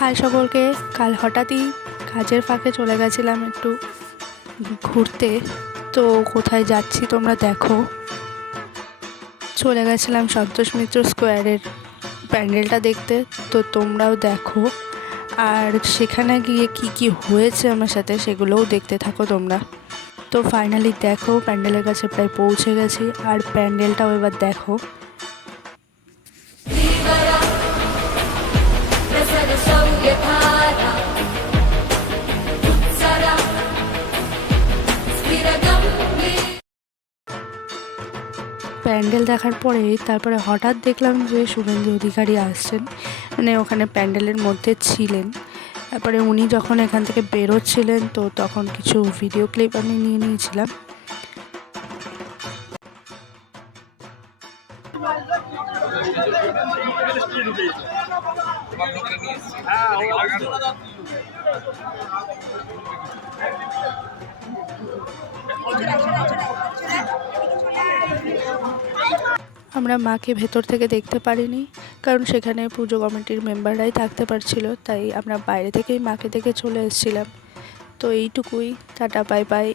High সকলকে। কাল হঠাৎই কাজের ফাঁকে চলে গেছিলাম একটু ঘুরতে। তো কোথায় যাচ্ছি তোমরা দেখো। চলে গেছিলাম সন্তোষ মিত্র স্কোয়ারের প্যান্ডেলটা দেখতে, তো তোমরাও দেখো। আর সেখানে গিয়ে কি কি হয়েছে আমার সাথে সেগুলোও দেখতে থাকো তোমরা। তো ফাইনালি দেখো, প্যান্ডেলের কাছে প্রায় পৌঁছে গেছি। আর প্যান্ডেলটাও এবার দেখো। প্যান্ডেল দেখার পরে তারপরে হঠাৎ দেখলাম যে শুভেন্দু অধিকারী আসছেন, মানে ওখানে প্যান্ডেলের মধ্যে ছিলেন। তারপরে উনি যখন এখান থেকে বেরোচ্ছিলেন তো তখন কিছু ভিডিও ক্লিপ আমি নিয়ে নিয়েছিলাম। আমরা মাকে ভেতর থেকে দেখতে পারিনি, কারণ সেখানে পুজো কমিটির মেম্বাররাই থাকতে পারছিল, তাই আমরা বাইরে থেকেই মাকে দেখে চলে এসেছিলাম। তো এইটুকুই, টাটা, বাই বাই।